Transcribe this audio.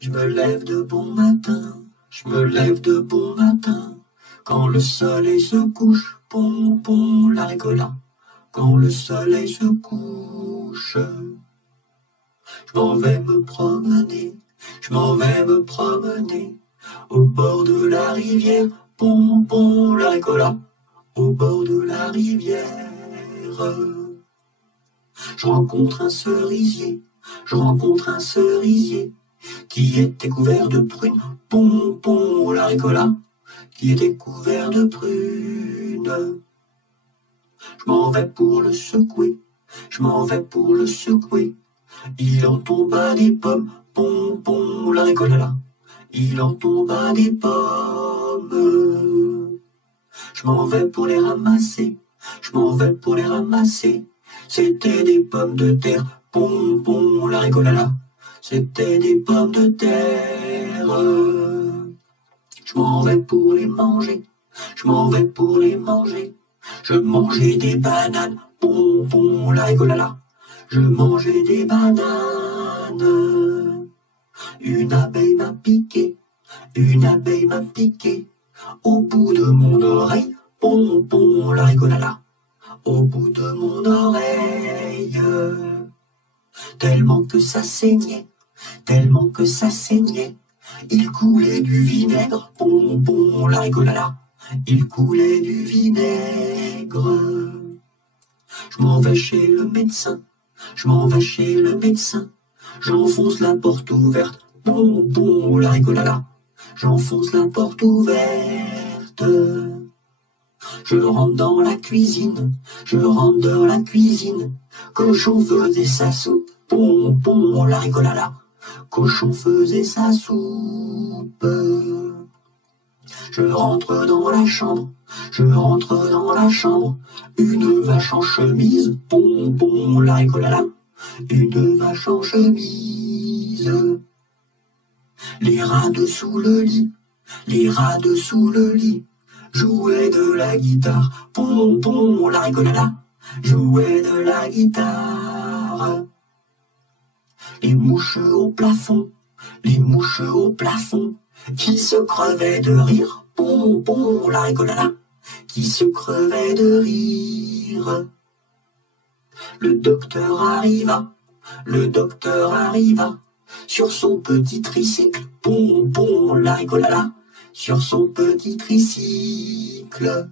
Je me lève de bon matin, je me lève de bon matin. Quand le soleil se couche, pom pom la ricola. Quand le soleil se couche, je m'en vais me promener, je m'en vais me promener. Au bord de la rivière, pom pom la ricola. Au bord de la rivière, je rencontre un cerisier, je rencontre un cerisier qui était couvert de prunes, pom pom la ricola, qui était couvert de prunes. Je m'en vais pour le secouer, je m'en vais pour le secouer. Il en tomba des pommes, pom pom la ricola, il en tomba des pommes. Je m'en vais pour les ramasser, je m'en vais pour les ramasser. C'était des pommes de terre, pom pom la ricola, c'était des pommes de terre. Je m'en vais pour les manger, je m'en vais pour les manger. Je mangeais des bananes, pom pom la ricola, je mangeais des bananes. Une abeille m'a piqué, une abeille m'a piqué. Au bout de mon oreille, pom pom la ricola, au bout de mon oreille. Tellement que ça saignait, tellement que ça saignait. Il coulait du vinaigre, pom pom la ricola, il coulait du vinaigre. Je m'en vais chez le médecin, je m'en vais chez le médecin. J'enfonce la porte ouverte, pom pom la ricola, j'enfonce la porte ouverte. Je rentre dans la cuisine, je rentre dans la cuisine. Cochon faisait sa soupe, pom pom la ricola, cochon faisait sa soupe. Je rentre dans la chambre, je rentre dans la chambre. Une vache en chemise, pom pom la ricola, une vache en chemise. Les rats dessous le lit, les rats dessous le lit, jouaient de la guitare, pom pom la ricola, jouaient de la guitare. Les mouches au plafond, les mouches au plafond, qui se crevaient de rire, pom pom la ricola, qui se crevaient de rire. Le docteur arriva, le docteur arriva, sur son petit tricycle, pom pom la ricola, sur son petit tricycle.